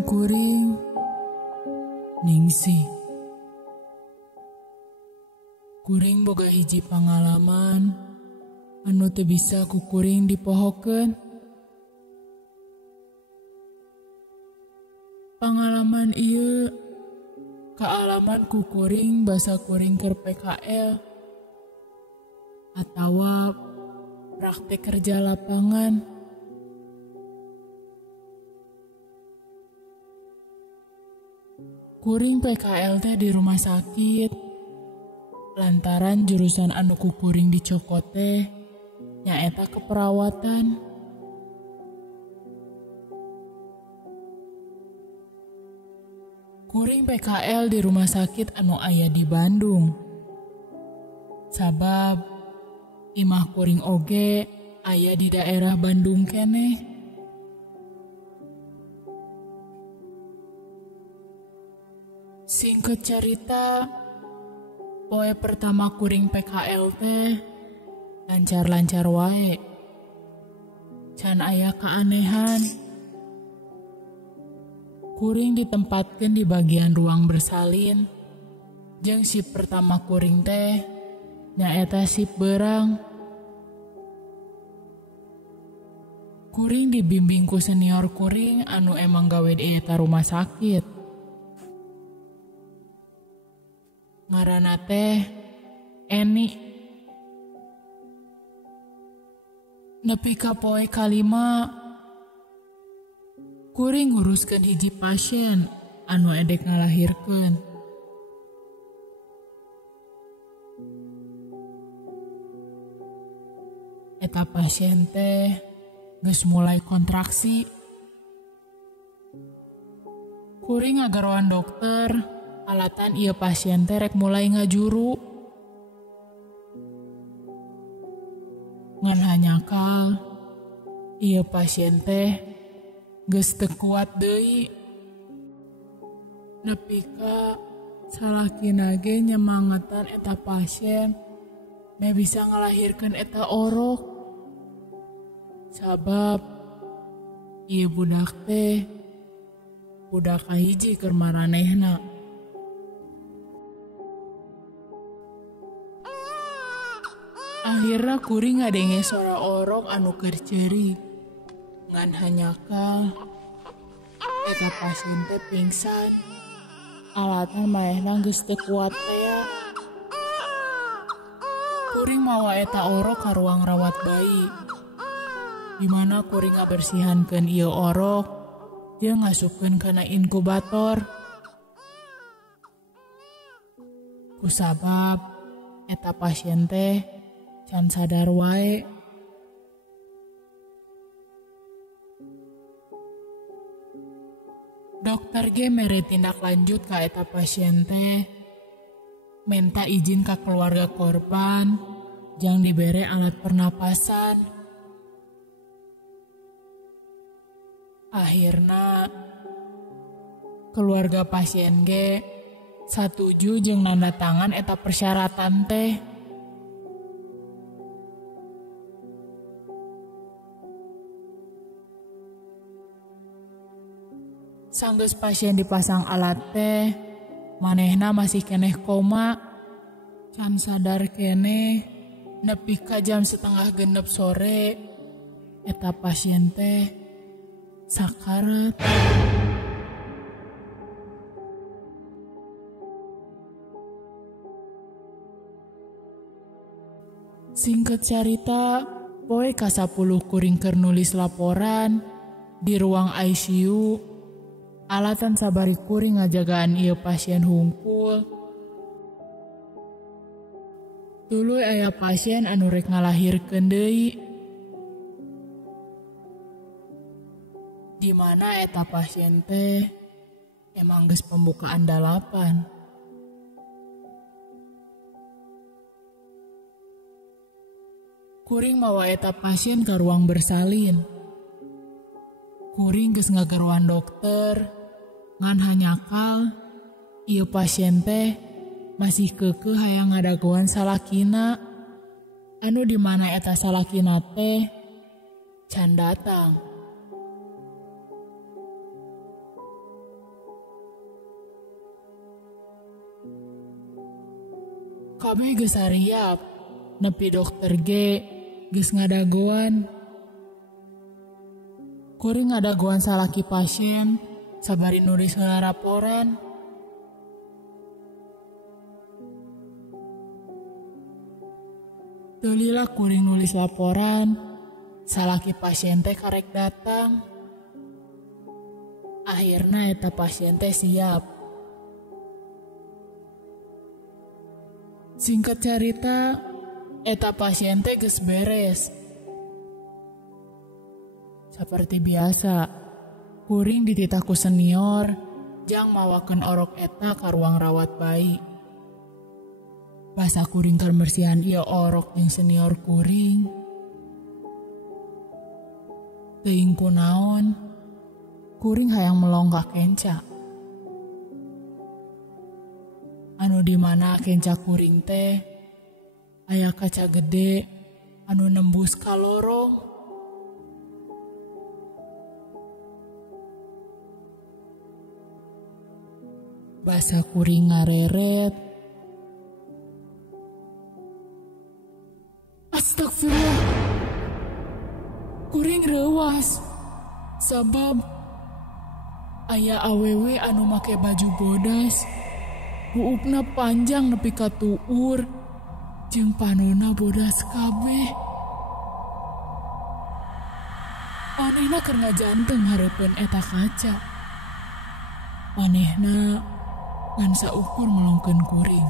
Ngaran kuring Ningsih. Kuring boga hiji pangalaman anu teu bisa ku kuring dipohokeun. Pangalaman ieu kaalaman ku kuring basa kuring keur PKL atawa praktek kerja lapangan. Kuring PKL teh di rumah sakit lantaran jurusan anu ku kuring dicokot teh nyaeta keperawatan. Kuring PKL di rumah sakit anu aya di Bandung. Sabab imah kuring oge aya di daerah Bandung keneh. Singkat cerita, poe pertama kuring PKL teh lancar-lancar wae. Can aya keanehan. Kuring ditempatkeun di bagian ruang bersalin. Jeung sip pertama kuring teh nyaeta sip beurang. Kuring dibimbing ku senior kuring anu emang gawe di eta rumah sakit. Ngaranna teh Eni. Nepi ka poe kalima, kuring nguruskeun hiji pasien anu edek ngalahirkeun. Eta pasien teh geus mulai kontraksi. Kuring ngagaroan dokter alatan ieu pasien teh rek mulai ngajuru. Ngan hanyakal ieu pasien teh geus teu kuat deui. Nepi ka salakina ge nyemangetan eta pasien me bisa ngalahirkeun eta orok. Sabab ieu budak teh budak kahiji keur maranehna. Akhirna kuring ngadenge suara orok anu keur ceuri. Ngan hanyakal eta pasien teh pingsan. Alatan manehna geus teu kuat tea. Kuring mawa eta orok ka ruang rawat bayi. Di mana kuring ngabersihankeun ieu orok jeung ngasupkeun kana inkubator. Kusabab eta pasien teh can sadar wae. Dokter ge mere tindak lanjut ka eta pasien teh. Menta izin ka keluarga korban jang dibere alat pernapasan. Akhirna keluarga pasien ge satuju jeung nanda tangan eta persyaratan teh. Sanggeus pasien dipasang alat teh, manehna masih keneh koma. Can sadar keneh, nepi ka jam 5:30 sore, eta pasien teh sakarat. Singkat cerita, poe ka-10 kuring keur nulis laporan di ruang ICU. Alatan sabari kuring ngajagaan ieu pasien hungkul. Tuluy aya pasien anu rek ngalahirkeun deui. Di mana eta pasien teh emang geus pembukaan dalapan. Kuring mawa eta pasien ka ruang bersalin. Kuring geus ngagaruan dokter. Ngan hanyakal ieu pasien teh masih keukeuh hayang ngadagoan salakina anu di mana eta salakina teh can datang. kabeh geus sariap, nepi dokter ge geus ngadagoan. Kuring ngadagoan salaki pasien, sabari nulis laporan. Teu lila kuring nulis laporan, salaki pasien teh karek datang. Akhirna eta pasien teh siap. Singkat cerita, eta pasien teh geus beres. Seperti biasa, kuring dititah ku senior, jang mawakeun orok eta ka ruang rawat bayi. Basa kuring keur bersihan ieu orok jeung senior kuring. Teuing kunaon, kuring hayang melong ka kenca. Anu di mana kenca kuring teh aya kaca gede anu nembus ka lorong. Basa kuring ngareret. Astagfirullah. Kuring reuwas. Sabab aya awewe anu make baju bodas. Buukna panjang nepi ka tuur. Jeung panonna bodas kabeh. Manehna keur ngajanteng hareupeun eta kaca. Manehna ngan saukur melongkeun kuring.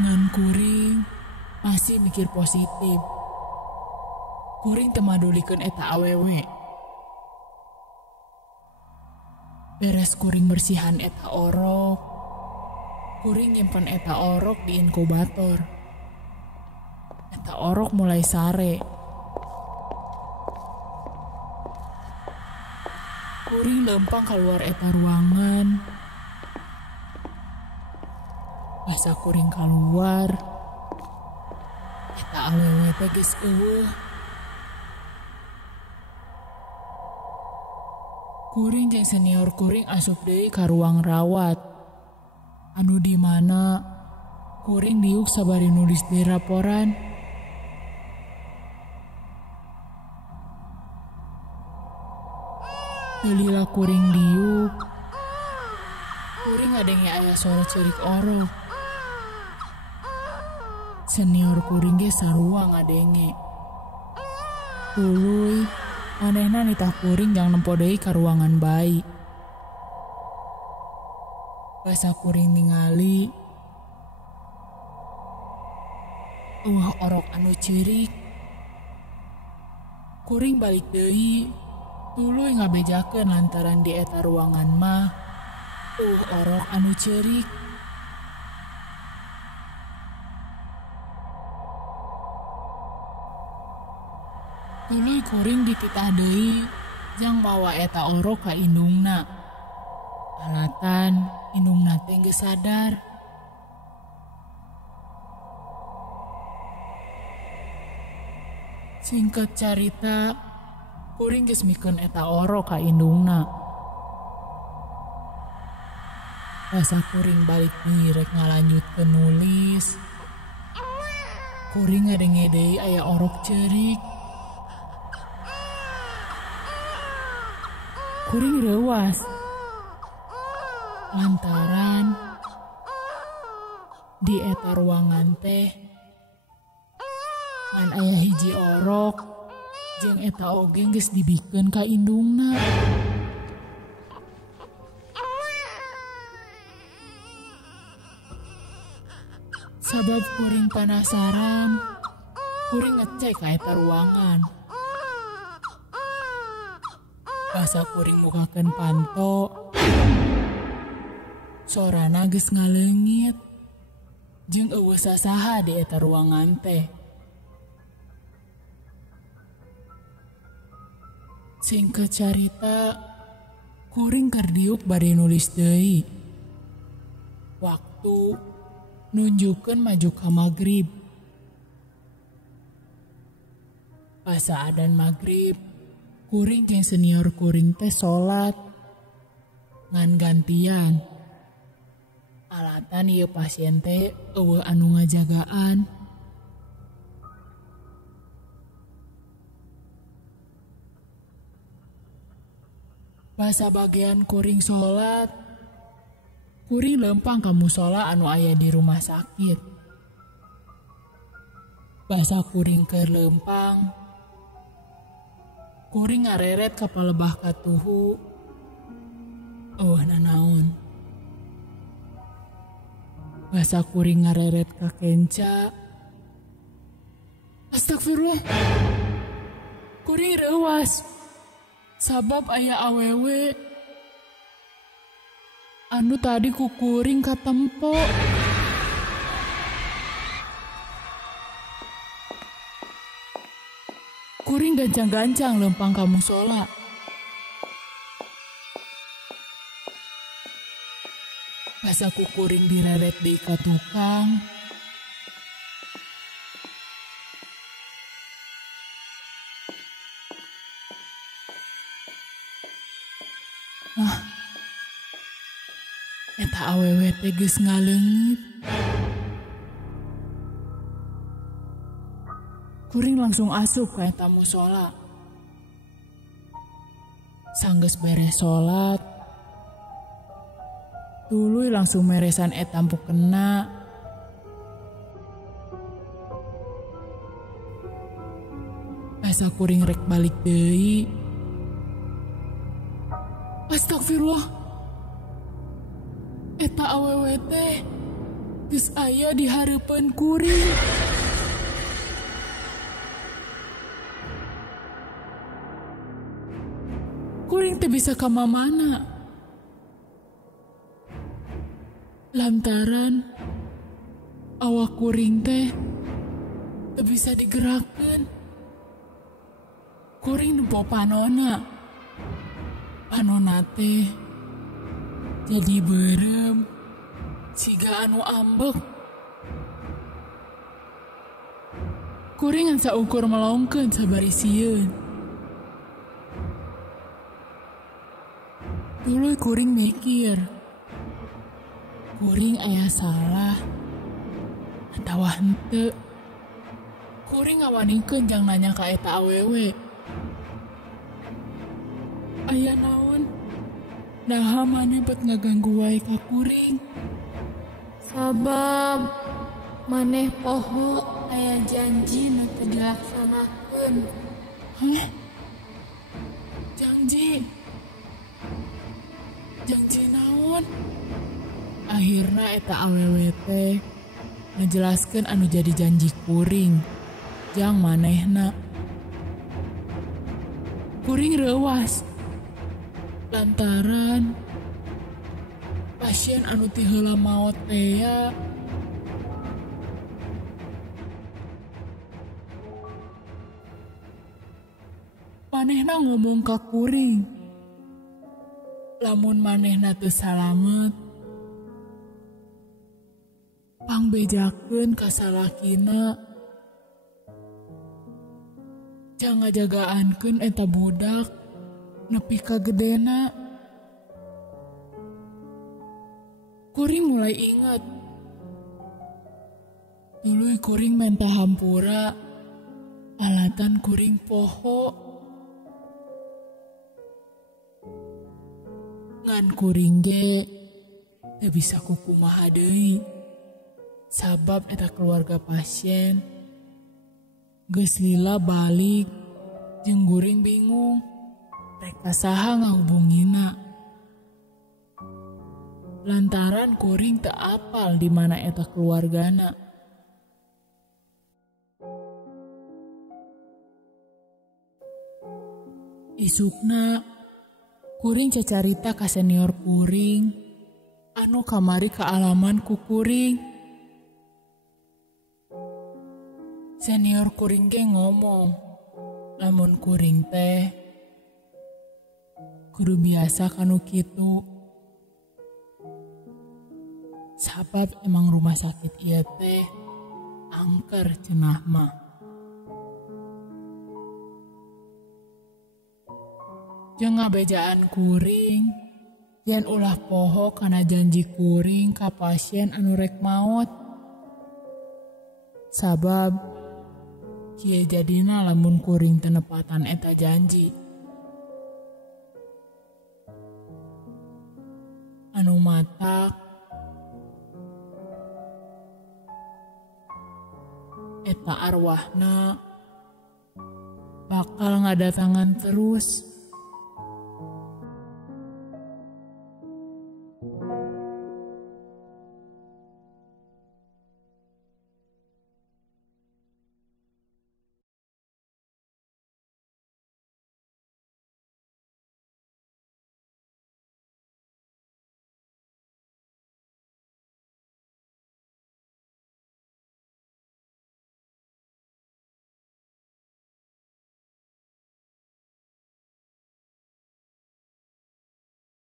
Ngan kuring masih mikir positif. Kuring teu madulikeun eta awewe. Beres kuring bersihan eta orok, kuring nyimpen eta orok di inkubator. Eta orok mulai sare. Kuring lempang keluar eta ruangan. Basa kuring keluar, eta awewe teh geus eueuh. Kuring jeung senior kuring asup deui ka ruang rawat. Anu di mana kuring diuk sabari nulis di laporan. Lila kuring diuk. Kuring ngadenge aya suara ceurik orok. Senior kuring ge sarua ngadenge. Tuluy manehna nitah kuring jang nempo deui ka ruangan bayi. Basa kuring ningali orok anu ceurik. Kuring balik deui, tuluy ngabejakeun lantaran di eta ruangan mah orok anu ceurik. Tuluy kuring dititah deui jang mawa eta orok ka indungna. Alatan indungna teh geus sadar. Singkat carita, kuring geus mikeun eta orok ka indungna. Basa kuring balik deui rek ngalanjutkeun nulis. Kuring ngadenge deui aya orok ceurik. Kuring reuwas lantaran di eta ruangan teh ngan aya hiji orok jeung eta oge geus dibikeun ka indungna. Sabab kuring penasaran, kuring ngecek ka eta ruangan. Basa kuring mukakeun panto, sorana geus ngaleungit, jeung eueuh sasaha di eta ruangan teh. Singkat carita, kuring keur diuk bade nulis deui. Waktu nunjukkeun maju ka magrib. Basa adzan magrib, kuring jeung senior kuring teh salat ngan gantian. Alatan ieu pasien teh eueuh anu ngajagaan. Basa bagian kuring sholat, kuring lempang ka musola anu aya di rumah sakit. Basa kuring keur lempang, kuring ngareret ka palebah katuhu. Nanaon. Basa kuring ngareret ka kenca. Astagfirullah. Kuring reuwas. Sabab aya awewe anu tadi ku kuring katempo. Kuring gancang-gancang lempang ka musola. Basa ku kuring direret di ka tukang. Eta awewe teh geus ngaleungit. Kuring langsung asup ka eta musola. Sanggeus beres sholat, tuluy langsung meresan eta ampukna. Asa kuring rek balik deui. Astagfirullah. Eta awewe teh geus aya di hareupeun kuring. Kuring teh bisa ka mamana. Lantaran awak kuring teh teu bisa digerakkeun. Kuring nempo panona. Panona teh jadi berem siga anu ambek. Kuring ngan saukur melongkeun sabari sieun. Dulu kuring mikir, kuring aya salah atawa henteu. Kuring ngawanikeun jang nanya ka eta awewe. Aya naon? Naha maneh bet ngaganggu wae ka kuring. Sabab maneh poho aya janji nu teu dilaksanakeun. Hah? Janji? Janji naon? Akhirna eta awewe teh ngajelaskeun anu jadi janji kuring. Jang manehna. Kuring reuwas. Lantaran pasien anu ti heula maot teh ya manehna ngomong ka kuring, lamun manehna teu salamet pangbejakeun ka salakina, jang ngajagaankeun eta budak nepi ka gedena. Kuring mulai ingat. Dulu kuring menta hampura, alatan kuring poho. Ngan kuring ge teu bisa kukumaha deui. Sabab eta keluarga pasien geus lila balik jeung kuring bingung. Reka saha ngahubungina. Lantaran kuring teu apal di mana eta keluargana. Isukna kuring cacarita ka senior kuring anu kamari ka alaman ku kuring. Senior kuring ge ngomong, lamun kuring teh kudu biasa kanu kitu. Sabab emang rumah sakit ieu teh angker cenah mah. Jeung ngabejaan kuring Yen ulah poho karena janji kuring ka pasien anu rek maot. Sabab kieu jadina lamun kuring tenepatan eta janji. Anu matak eta arwahna bakal ngadatangan terus